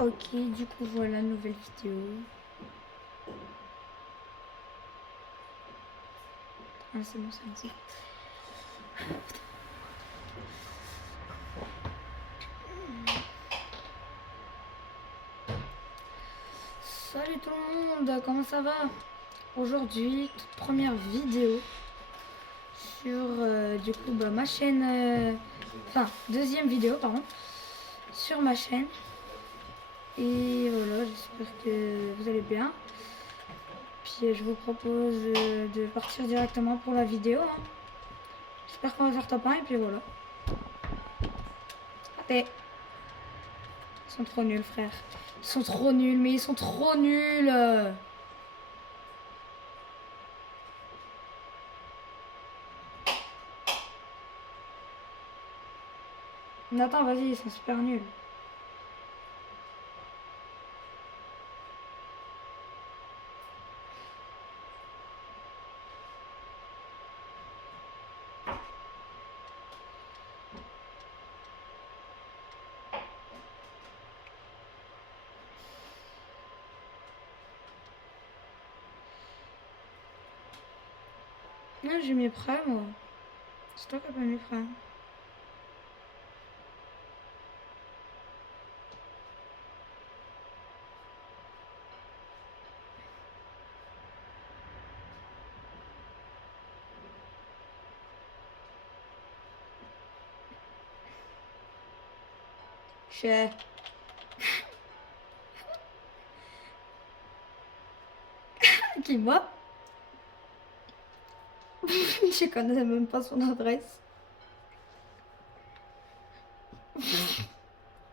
Ok, du coup, voilà, nouvelle vidéo. Ah, c'est bon, c'est bon. Salut tout le monde, comment ça va? Aujourd'hui, toute première vidéo sur du coup ma chaîne, enfin deuxième vidéo pardon, sur ma chaîne. Et voilà, j'espère que vous allez bien. Puis je vous propose de partir directement pour la vidéo. Hein. J'espère qu'on va faire top 1 et puis voilà. Raté. Ils sont trop nuls frère. Ils sont trop nuls, mais ils sont trop nuls. Nathan, vas-y, ils sont super nuls. Non, j'ai mis prêt moi. C'est toi qui as pas mis prêt. Chez. Qui moi? Je connais même pas son adresse.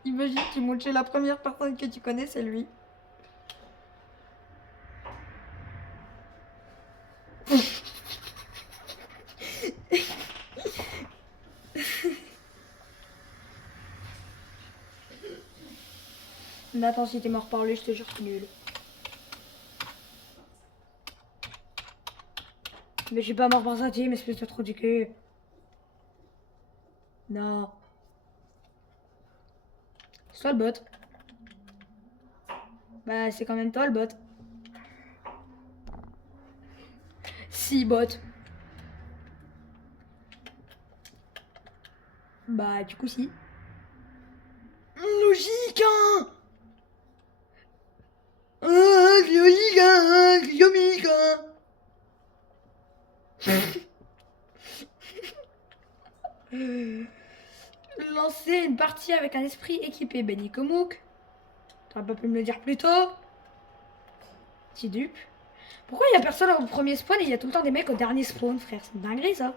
Imagine, tu montes chez la première personne que tu connais, c'est lui. Mais attends, si t'es mort par lui, je te jure, c'est nul. Mais je suis pas mort par sa team, espèce de trou du cul. Non. C'est toi le bot. Bah, c'est quand même toi le bot. Si, bot. Bah, du coup, si. Logique, hein. Logique, hein. Logique, hein. Lancer une partie avec un esprit équipé. Benny Komouk. T'aurais pas pu me le dire plus tôt. Petit dupe. Pourquoi il y a personne au premier spawn et il y a tout le temps des mecs au dernier spawn, frère? C'est une dinguerie, ça.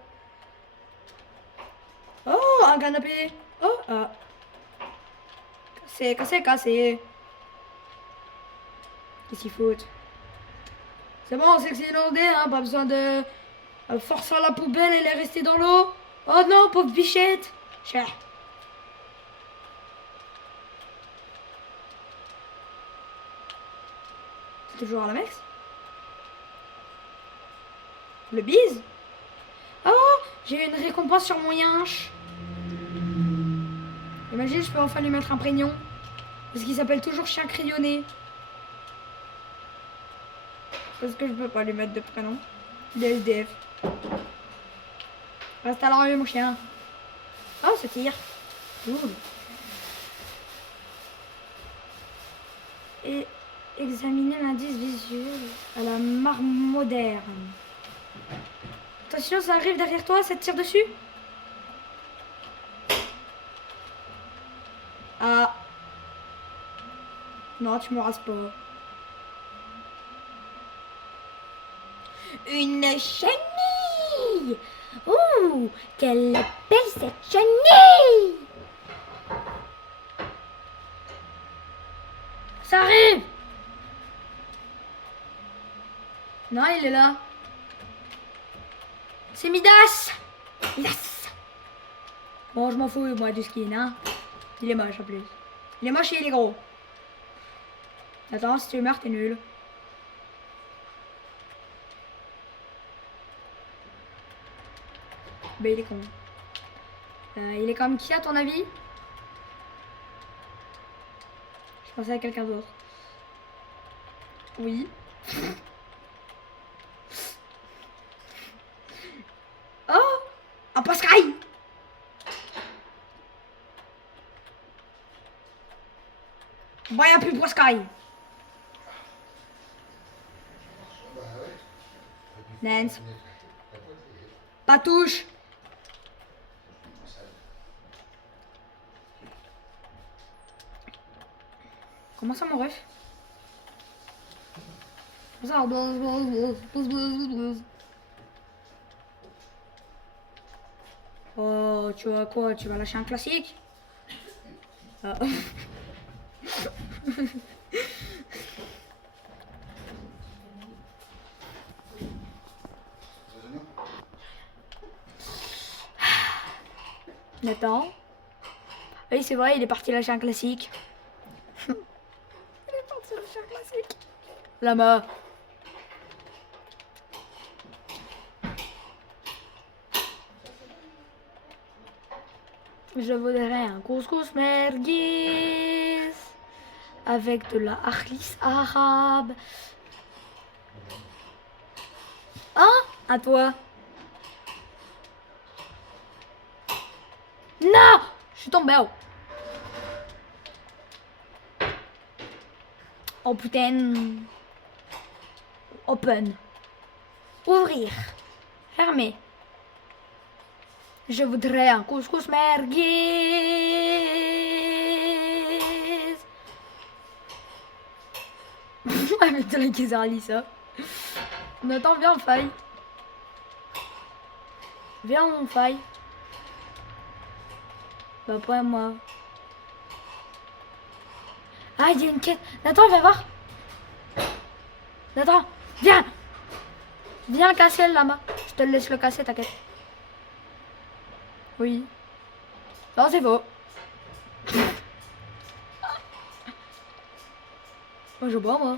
Oh, un canapé. Oh, ah. Cassé, cassé, cassé. Qu'est-ce qu'il faut? C'est bon, c'est que c'est inondé, hein. Pas besoin de forcer la poubelle, elle est restée dans l'eau. Oh non, pauvre bichette. Cher. C'est toujours à la mex. Le bise. Oh, j'ai une récompense sur mon yinche. Imagine, je peux enfin lui mettre un prénom. Parce qu'il s'appelle toujours chien crayonné. Parce que je peux pas lui mettre de prénom. Il est SDF. Reste à la rue, mon chien. Oh, ça tire. Cool. Et examiner l'indice visuel à la mare moderne. Attention, ça arrive derrière toi, ça te tire dessus. Ah. Non, tu me rases pas. Une chenille. Ouh, quelle est belle cette chenille. Ça arrive. Non, il est là. C'est Midas. Yes. Bon, je m'en fous, moi, du skin, hein. Il est moche, en plus. Il est moche et il est gros. Attends, si tu meurs, t'es nul. Ben, il est con. Il est comme qui, à ton avis? Je pensais à quelqu'un d'autre. Oui. Oh, un Pascal. Bah, y'a plus Pascal. Nance. Patouche. Comment ça, mon ref? Ça. Oh, tu vois quoi? Tu vas lâcher un classique? Ah. Nathan. Oui, c'est vrai, il est parti lâcher un classique. Il est parti lâcher un classique. Lama. Je voudrais un couscous merguez avec de la harlis arabe. Hein? À toi. Non! Je suis tombée. Oh putain. Open. Ouvrir. Fermer. Je voudrais un couscous merguez. Avec de la quesaralissa. Nathan, viens en faille. Viens en faille. Bah pas moi. Ah, il y a une quête. Nathan, viens voir. Nathan, viens. Viens casser le lama. Je te laisse le casser, t'inquiète. Oui. Non, c'est faux. Moi, je bois, moi.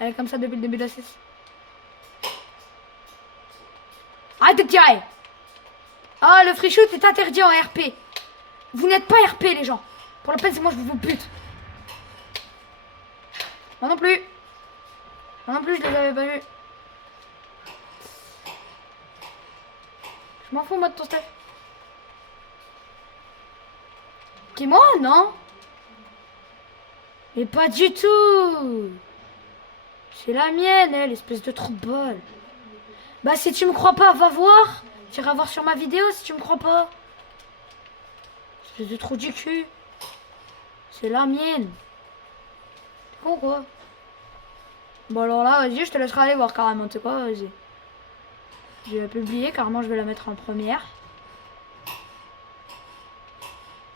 Elle est comme ça depuis le début de la 6. Arrête de tirer. Ah, le free shoot est interdit en RP. Vous n'êtes pas RP, les gens. Pour la peine, c'est moi, je vous bute. Moi non plus. Moi non plus, je les avais pas vus. Je m'en fous, moi, de ton stuff. Qui, moi, non? Mais pas du tout. C'est la mienne, elle, espèce de trombole. Bah, si tu me crois pas, va voir. Tu iras voir sur ma vidéo si tu me crois pas. Espèce de trou du cul. C'est la mienne. C'est con, quoi. Bon, alors là, vas-y, je te laisserai aller voir carrément. Tu sais quoi, vas-y. Je vais la publier, carrément, je vais la mettre en première.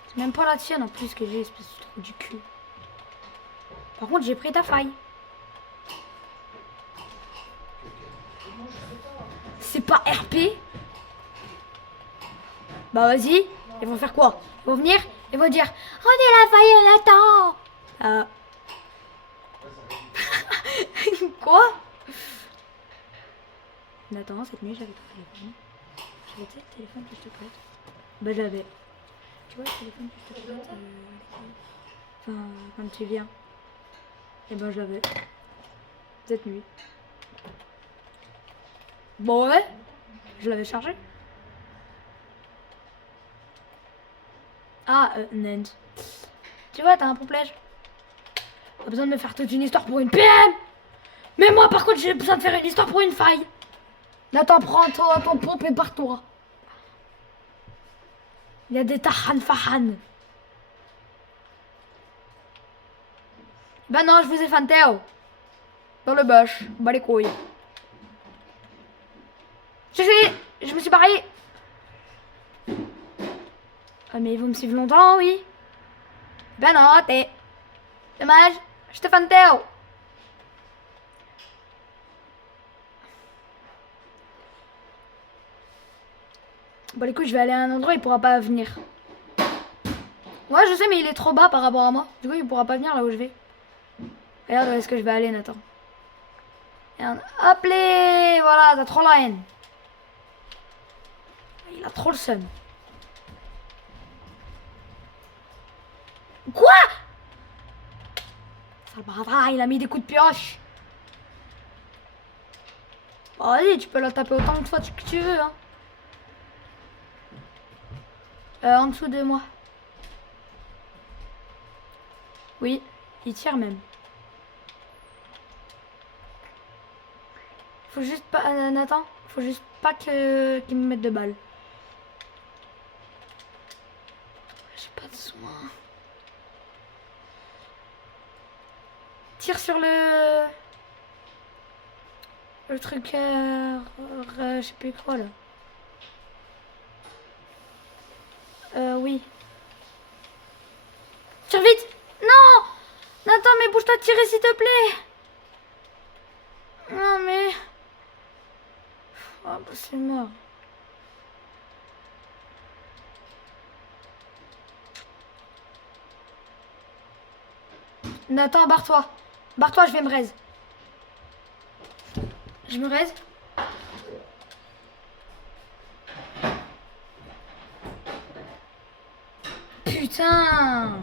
C'est même pas la tienne en plus que j'ai, espèce de trou du cul. Par contre, j'ai pris ta faille. C'est pas RP? Bah vas-y, ils vont faire quoi? Ils vont venir, ils vont dire rendez la faille à Nathan. Quoi? Nathan, cette nuit j'avais ton téléphone. J'avais le téléphone que je te prête. Bah j'avais. Tu vois le téléphone que je te prête enfin, quand tu viens. Et ben je l'avais. Cette nuit. Bon ouais, je l'avais chargé. Ah, Nand. Tu vois, t'as un pomplège. Pas besoin de me faire toute une histoire pour une PM. Mais moi, par contre, j'ai besoin de faire une histoire pour une faille. Nathan, prends-toi ton pompe et barre-toi. Il y a des tahan fahan. Ben non, je vous ai fan Théo. Dans le bush. Bah les couilles. Je me suis barré. Ah mais vous me suivez longtemps, oui. Ben non, t'es. Dommage, je te fan Théo. Bon les couilles, je vais aller à un endroit, il pourra pas venir. Ouais, je sais, mais il est trop bas par rapport à moi. Du coup, il pourra pas venir là où je vais. Regarde où est-ce que je vais aller, Nathan. Regarde. Hop les. Voilà, t'as trop la haine. Il a trop le seum. Quoi? Sale bâtard, il a mis des coups de pioche. Oh, vas-y, tu peux la taper autant de fois que tu veux, hein. En dessous de moi. Oui, il tire même. Faut juste pas... Nathan, faut juste pas qu'il me mette de balles. J'ai pas de soin. Tire sur le... Le truc... je sais plus quoi, là. Oui. Tire vite! Non! Nathan, mais bouge-toi de tirer, s'il te plaît! Non, mais... Oh, bah, c'est mort. Nathan, barre-toi. Barre-toi, je vais me raise. Je me raise. Putain!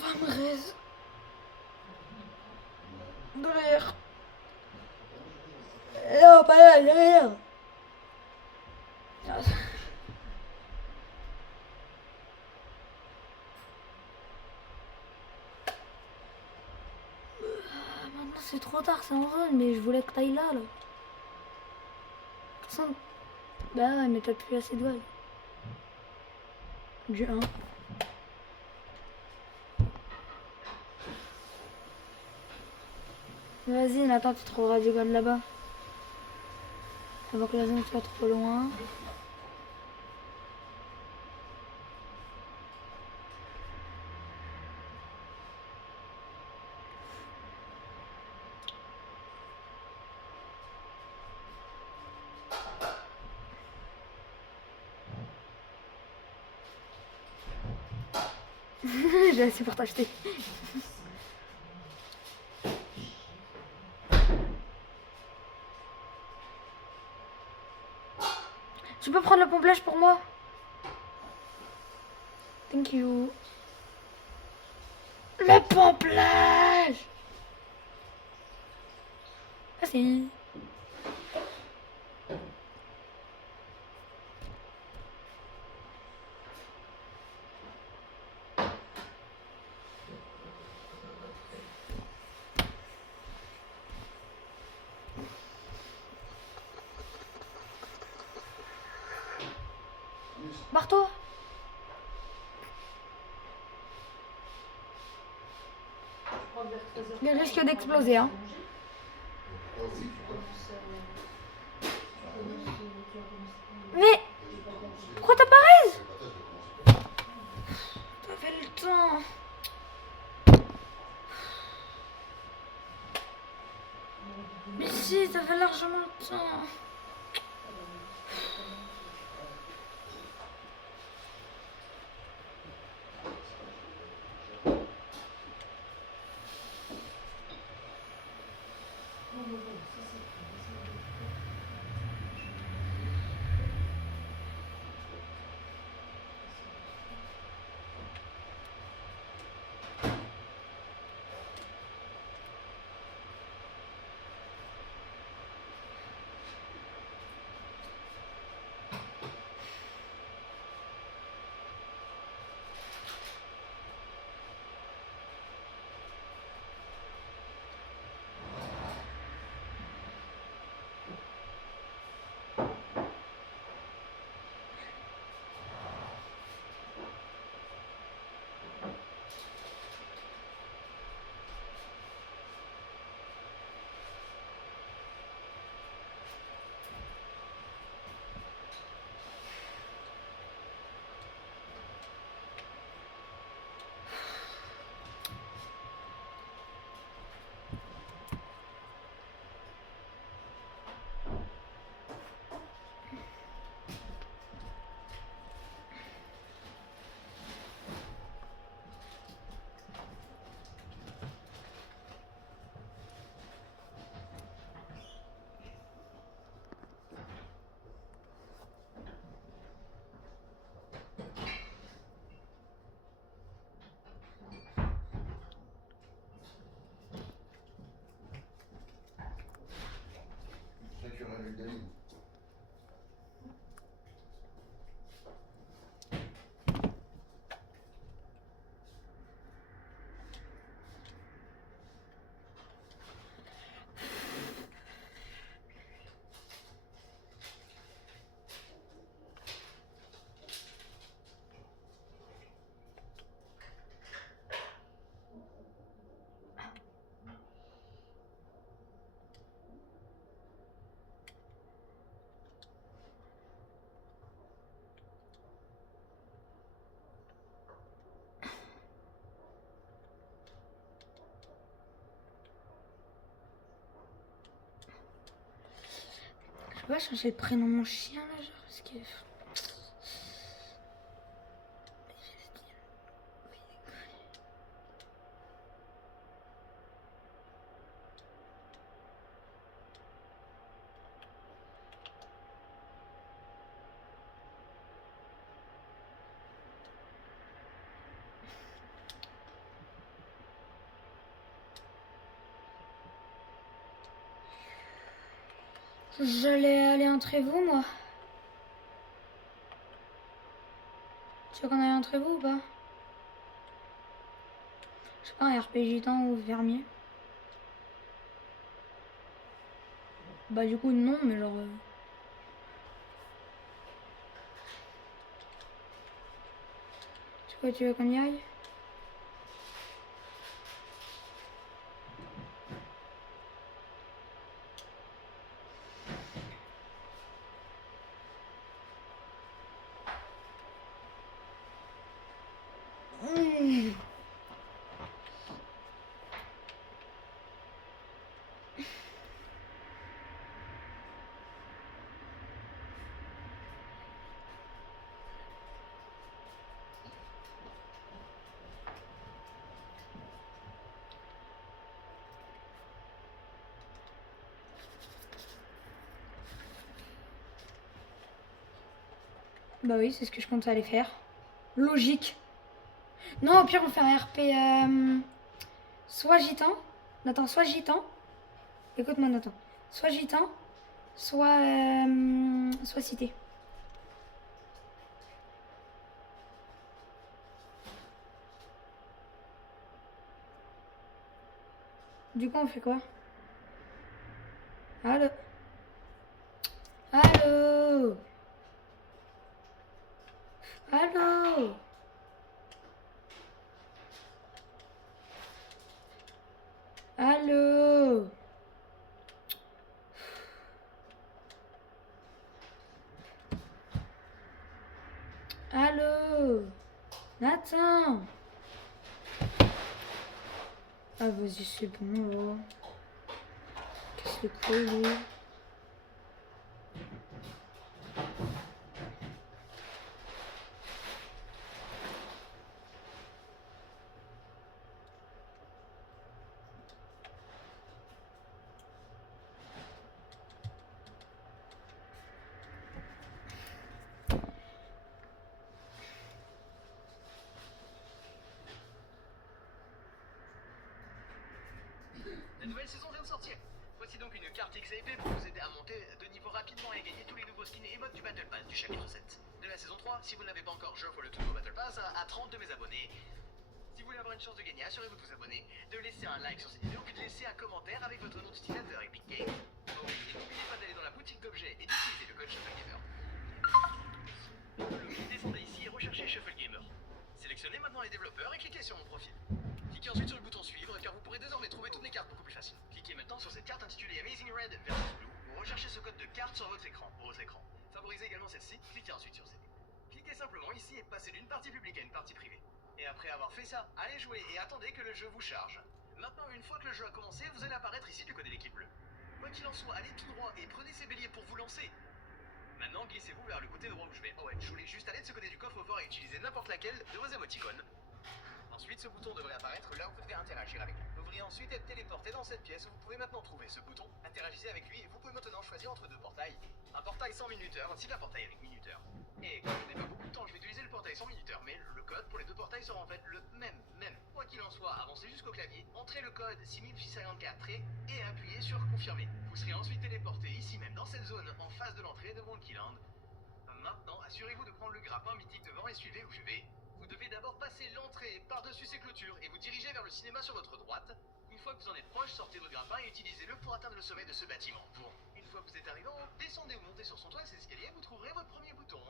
Va me raise. Derrière. Non, pas là, derrière. Maintenant c'est trop tard, c'est en zone, mais je voulais que t'ailles là, là. De toute façon... Bah ouais, mais t'as plus assez de balles. Du 1. Vas-y, Nathan, tu trouveras du gold là-bas. Avant que la zone soit trop loin. J'ai assez pour t'acheter. Tu peux prendre le pomplage pour moi? Thank you. Le pomplage! Merci. Barre-toi. Il risque d'exploser, hein. Mais pourquoi t'as pas raise? T'as fait le temps. Mais si, t'as fait largement le temps. Je peux pas changer le prénom de mon chien là, genre, parce que. J'allais aller entre vous, moi. Tu veux qu'on aille entre vous ou pas? Je sais pas, un RPG gitan ou fermier. Bah du coup non, mais genre... Tu veux qu'on y aille? Bah oui, c'est ce que je compte aller faire. Logique. Non, au pire, on fait un RP soit gitan. Nathan, soit gitan. Écoute-moi, Nathan. Soit gitan, soit cité. Du coup, on fait quoi? Allô? Allô? Allô? Allô? Allô? Nathan? Ah, vas-y, c'est bon, là. Qu'est-ce que c'est cool, lui? La nouvelle saison vient de sortir. Voici donc une carte XAP pour vous aider à monter de niveau rapidement et gagner tous les nouveaux skins et emotes du Battle Pass du chapitre 7. De la saison 3, si vous ne l'avez pas encore, j'offre le tout nouveau Battle Pass à 30 de mes abonnés. Si vous voulez avoir une chance de gagner, assurez-vous de vous abonner, de laisser un like sur cette vidéo, puis de laisser un commentaire avec votre nom d'utilisateur Epic Games. Oh oui, et n'oubliez pas d'aller dans la boutique d'objets et d'utiliser le code ShuffleGamer. Descendez ici et recherchez ShuffleGamer. Sélectionnez maintenant les développeurs et cliquez sur mon profil. Cliquez ensuite sur le bouton suivre car vous pourrez désormais trouver toutes les cartes beaucoup plus facilement. Cliquez maintenant sur cette carte intitulée Amazing Red versus Blue pour rechercher ce code de carte sur votre écran. Favorisez également celle-ci, cliquez ensuite sur celle. Cliquez simplement ici et passez d'une partie publique à une partie privée. Et après avoir fait ça, allez jouer et attendez que le jeu vous charge. Maintenant, une fois que le jeu a commencé, vous allez apparaître ici du côté de l'équipe bleue. Quoi qu'il en soit, allez tout droit et prenez ces béliers pour vous lancer. Maintenant, glissez-vous vers le côté droit où je vais. Oh ouais, je voulais juste aller de ce côté du coffre-fort et utiliser n'importe laquelle de vos émoticônes. Ensuite, ce bouton devrait apparaître là où vous devez interagir avec lui. Vous devriez ensuite être téléporté dans cette pièce où vous pouvez maintenant trouver ce bouton. Interagissez avec lui et vous pouvez maintenant choisir entre deux portails. un portail sans minuteur ainsi qu'un portail avec minuteur. Et comme je n'ai pas beaucoup de temps, je vais utiliser le portail sans minuteur, mais le code pour les deux portails sera en fait le même. Quoi qu'il en soit, avancez jusqu'au clavier, entrez le code 6654 et appuyez sur confirmer. Vous serez ensuite téléporté ici même dans cette zone en face de l'entrée de Monkey Land. Maintenant, assurez-vous de prendre le grappin mythique devant et suivez où je vais. Vous devez d'abord passer l'entrée par-dessus ces clôtures et vous diriger vers le cinéma sur votre droite. Une fois que vous en êtes proche, sortez votre grappin et utilisez-le pour atteindre le sommet de ce bâtiment. Bon, une fois que vous êtes arrivé en haut, descendez ou montez sur son toit et ses escaliers, vous trouverez votre premier bouton.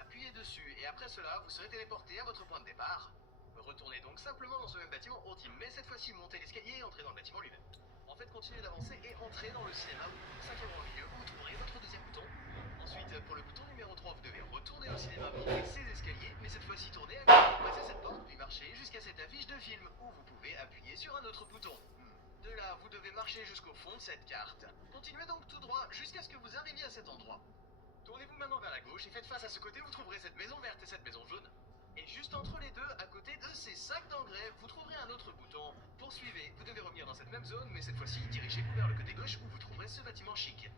Appuyez dessus et après cela, vous serez téléporté à votre point de départ. Retournez donc simplement dans ce même bâtiment ultime, mais cette fois-ci montez l'escalier et entrez dans le bâtiment lui-même. En fait, continuez d'avancer et entrez dans le cinéma, cinquième rang au milieu, où vous trouverez votre deuxième bouton. Ensuite, pour le bouton numéro 3, vous devez retourner au cinéma, monter ces escaliers, mais cette fois-ci tournez à gauche, passez cette porte, puis marchez jusqu'à cette affiche de film, où vous pouvez appuyer sur un autre bouton. De là, vous devez marcher jusqu'au fond de cette carte. Continuez donc tout droit jusqu'à ce que vous arriviez à cet endroit. Tournez-vous maintenant vers la gauche et faites face à ce côté, vous trouverez cette maison verte et cette maison jaune. Et juste entre les deux, à côté de ces sacs d'engrais, vous trouverez un autre bouton. Poursuivez, vous devez revenir dans cette même zone, mais cette fois-ci, dirigez-vous vers le côté gauche où vous trouverez ce bâtiment chic.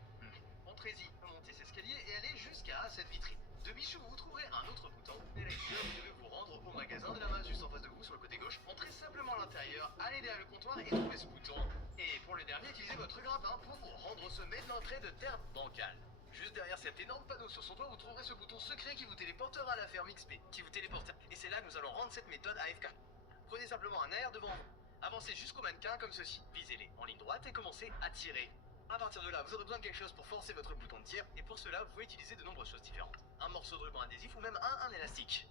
Entrez-y, montez ces escaliers et allez jusqu'à cette vitrine. De bichou, vous trouverez un autre bouton. Et là, vous devez vous rendre au magasin de la masse juste en face de vous, sur le côté gauche. Entrez simplement à l'intérieur, allez derrière le comptoir et trouvez ce bouton. Et pour le dernier, utilisez votre grappin pour vous rendre au sommet de l'entrée de terre bancale. Juste derrière cet énorme panneau sur son toit, vous trouverez ce bouton secret qui vous téléportera à la ferme XP, qui vous téléporte. Et c'est là que nous allons rendre cette méthode AFK. Prenez simplement un air devant vous. Avancez jusqu'au mannequin comme ceci. Visez-les en ligne droite et commencez à tirer. À partir de là, vous aurez besoin de quelque chose pour forcer votre bouton de tir, et pour cela, vous pouvez utiliser de nombreuses choses différentes. Un morceau de ruban adhésif ou même un élastique.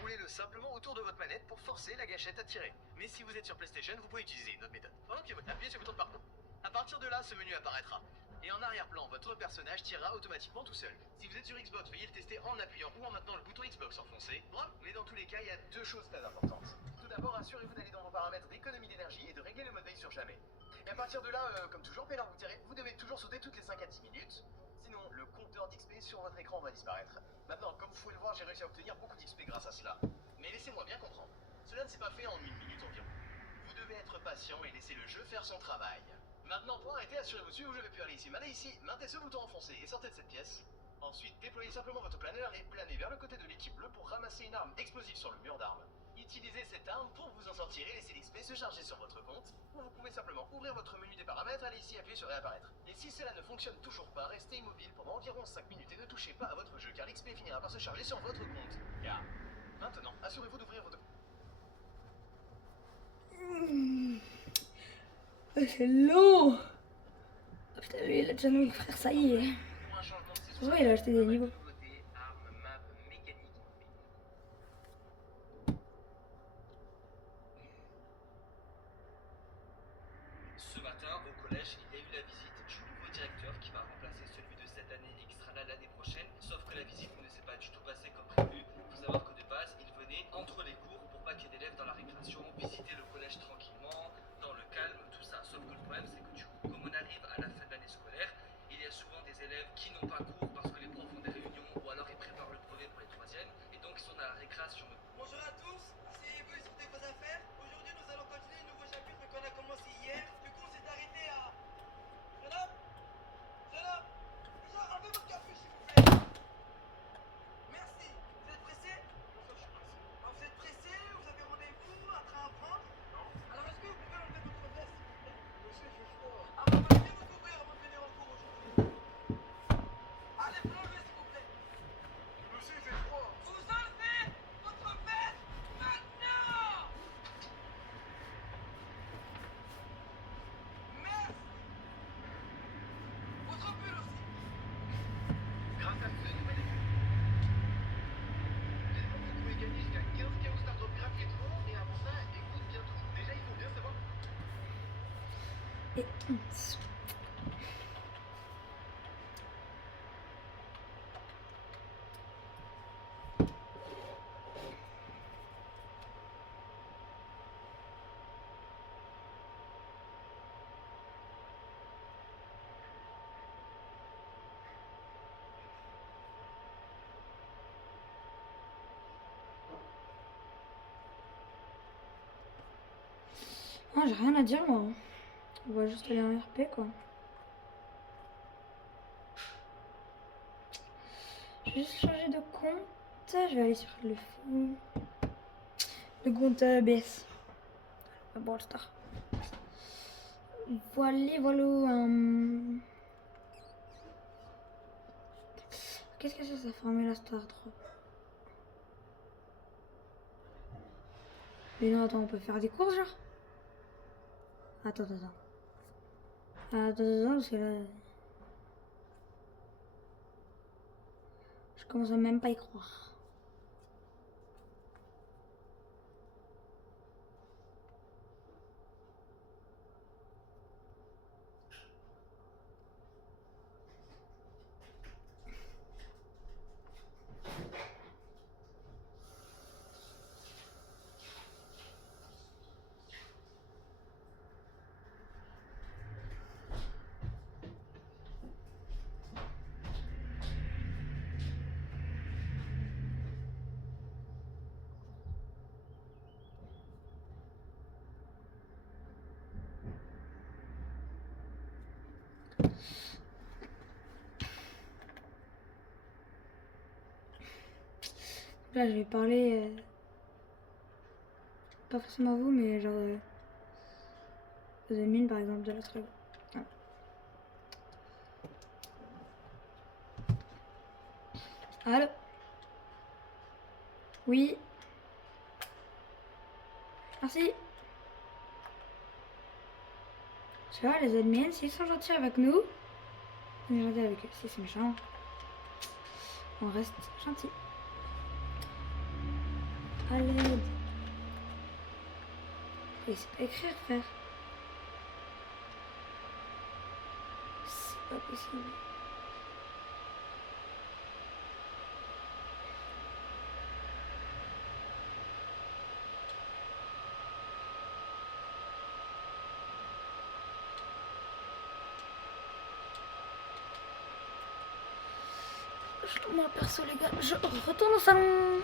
Roulez-le simplement autour de votre manette pour forcer la gâchette à tirer. Mais si vous êtes sur PlayStation, vous pouvez utiliser une autre méthode. Pendant que vous appuyez sur le bouton de parcours. À partir de là, ce menu apparaîtra. Et en arrière-plan, votre personnage tirera automatiquement tout seul. Si vous êtes sur Xbox, veuillez le tester en appuyant ou en maintenant le bouton Xbox enfoncé. Bref, mais dans tous les cas, il y a deux choses très importantes. Tout d'abord, assurez-vous d'aller dans vos paramètres d'économie d'énergie et de régler le mode veille sur jamais. Et à partir de là, comme toujours, pénard vous tirez, vous devez toujours sauter toutes les 5 à 10 minutes. Sinon, le compteur d'XP sur votre écran va disparaître. Maintenant, comme vous pouvez le voir, j'ai réussi à obtenir beaucoup d'XP grâce à cela. Mais laissez-moi bien comprendre. Cela ne s'est pas fait en 1 minute environ. Vous devez être patient et laisser le jeu faire son travail. Maintenant, pour arrêter, assurez-vous de où je vais plus aller ici. Allez ici, maintenez ce bouton enfoncé et sortez de cette pièce. Ensuite, déployez simplement votre planeur et planez vers le côté de l'équipe bleue pour ramasser une arme explosive sur le mur d'armes. Utilisez cette arme pour vous en sortir et laisser l'XP se charger sur votre compte. Ou vous pouvez simplement ouvrir votre menu des paramètres, aller ici, appuyer sur réapparaître. Et si cela ne fonctionne toujours pas, restez immobile pendant environ 5 minutes et ne touchez pas à votre jeu car l'XP finira par se charger sur votre compte. Car maintenant, assurez-vous d'ouvrir votre... C'est long. Oh, putain, lui, il a déjà nommé frère, ça y est. Ouais, il a acheté des niveaux. Ce matin, au collège, il y a eu la visite du nouveau directeur qui va remplacer celui de cette année et qui sera là l'année prochaine. Sauf que la visite ne s'est pas du tout passée comme prévu. Il faut savoir que de base, il venait entre les cours pour pas qu'il y ait d'élèves dans la récréation, visiter le collège tranquillement, dans le calme, tout ça. Sauf que le problème, c'est que du coup, comme on arrive à la fin de l'année scolaire, il y a souvent des élèves qui n'ont pas cours parce que les profs font des réunions ou alors ils préparent le brevet pour les troisièmes et donc ils sont dans la récréation. Bonjour à tous, asseyez-vous et sortez vos affaires. Aujourd'hui, nous allons continuer le nouveau chapitre qu'on a commencé hier. Du coup, on s'est arrêté à... Jeune homme, déjà, enlevez votre capuche, s'il vous plaît. Merci. Vous êtes pressé? Ah, vous êtes pressé? Vous avez rendez-vous? Un train à prendre? Non. Alors, est-ce que vous pouvez enlever votre veste, s'il vous plaît? Monsieur, je suis froid. Ah, vous pouvez bien vous couvrir avant de venir en cours aujourd'hui. Allez, vous l'enlevez, s'il vous plaît. Monsieur, il fait froid. Vous enlevez votre veste maintenant. Merci. Votre pull aussi. Grâce à ce nouvel équipement, vous pouvez gagner jusqu'à 15 Chaos Star Drop gratuitement. Et avant ça, écoute bien tout. Déjà, il faut bien savoir... Et... Ah, j'ai rien à dire, moi. On va juste aller en RP, quoi. Je vais juste changer de compte. Je vais aller sur le fond. Le compte BS. Brawl Stars. Voilà, voilà. Qu'est-ce que c'est ça formule la Star Drop? Mais non, attends, on peut faire des courses, genre? Attends. Attends, parce que là... Je commence à même pas y croire. Là, je vais parler... pas forcément vous, mais genre... aux admins, par exemple, de l'autre. Ah. Allô? Oui. Merci. Tu vois, les admins, s'ils sont gentils avec nous, on est gentil avec eux. Si c'est méchant, on reste gentil. À l'aide. Il sait pas écrire, frère. C'est pas possible. Moi perso les gars, je retourne au salon.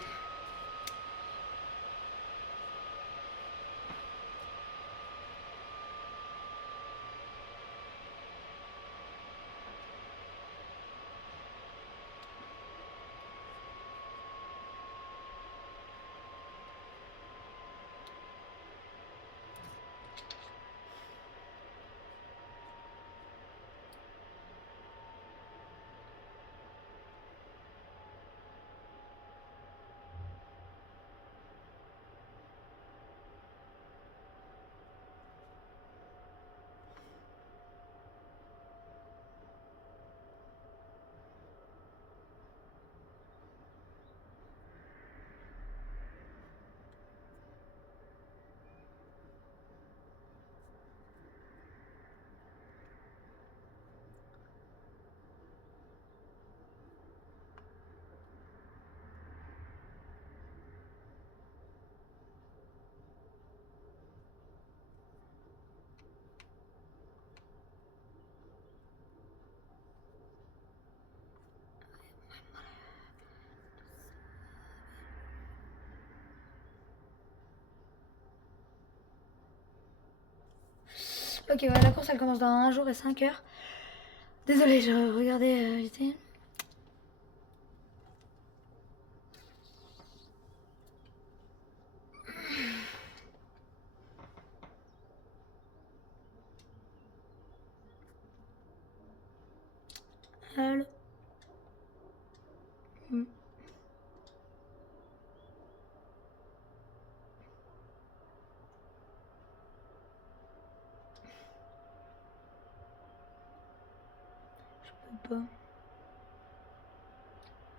Ok, ouais, la course elle commence dans 1 jour et 5 heures. Désolée, j'ai regardé vite fait. Allô. Je peux pas.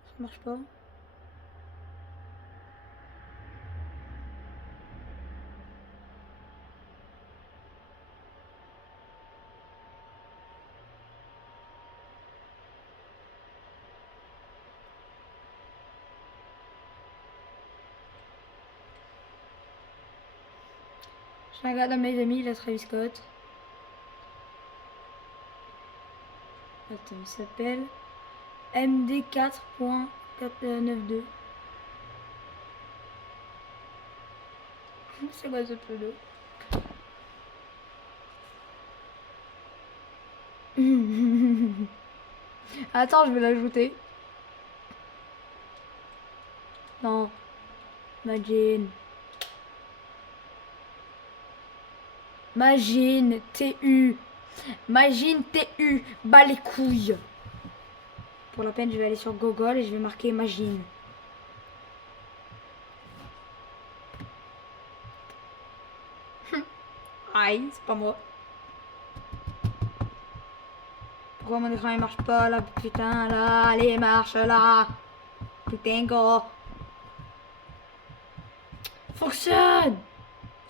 Ça marche pas. Je regarde à mes amis, la Travis Scott. Attends, il s'appelle MD4.492. C'est quoi ce pseudo? Attends, je vais l'ajouter. Non. Imagine. Imagine. TU. Imagine TU. Bas les couilles. Pour la peine, je vais aller sur Google et je vais marquer Imagine. Aïe, c'est pas moi. Pourquoi mon écran il marche pas là? Putain, là, allez, marche là. Putain, go. Fonctionne!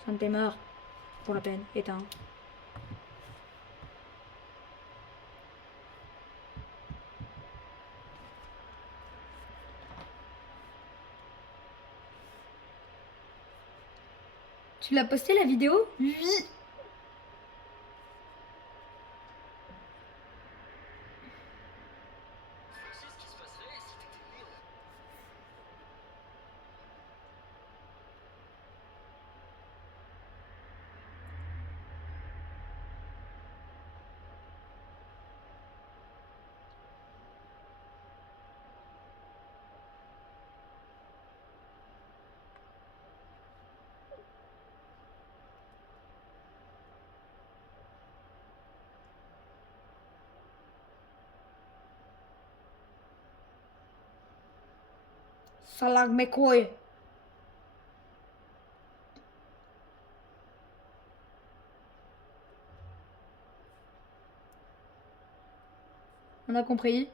Ça t'es mort. Pour la peine, éteins. Tu l'as posté la vidéo? Oui. Ça lag mes couilles. On a compris.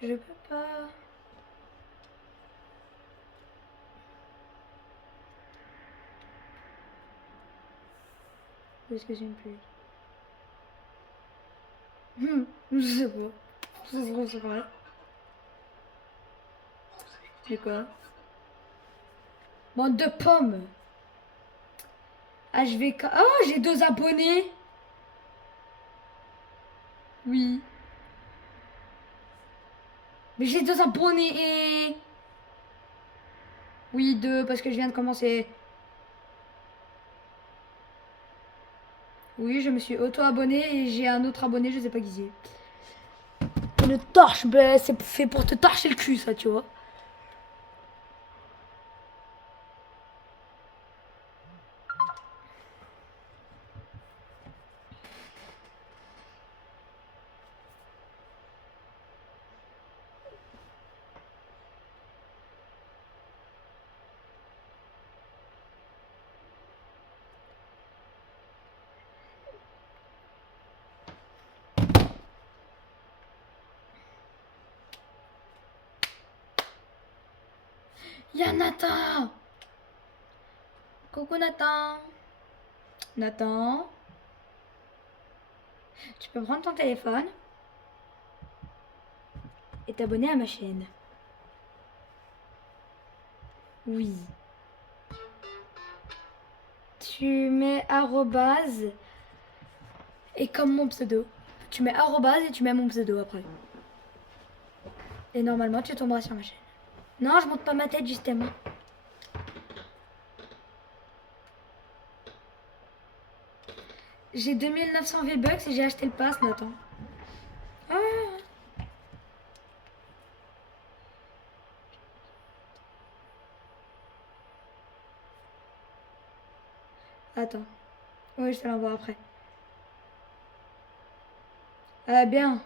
Je peux pas. Où est-ce que j'ai une pluie? Je sais pas. Ça se trouve, c'est vrai. C'est quoi? Bande de pommes. HVK. Oh, j'ai 2 abonnés. Oui. Mais j'ai 2 abonnés et... Oui, 2 parce que je viens de commencer. Oui, je me suis auto-abonné et j'ai un autre abonné, je sais pas qui c'est. Une torche, ben, c'est fait pour te torcher le cul, ça, tu vois. Y'a Nathan. Coucou Nathan. Nathan. Tu peux prendre ton téléphone et t'abonner à ma chaîne. Oui. Tu mets arrobase et comme mon pseudo. Tu mets arrobase et tu mets mon pseudo après. Et normalement tu tomberas sur ma chaîne. Non, je monte pas ma tête justement. J'ai 2900 V-Bucks et j'ai acheté le pass, Nathan. Ah. Attends. Oui, je te l'envoie après. Bien.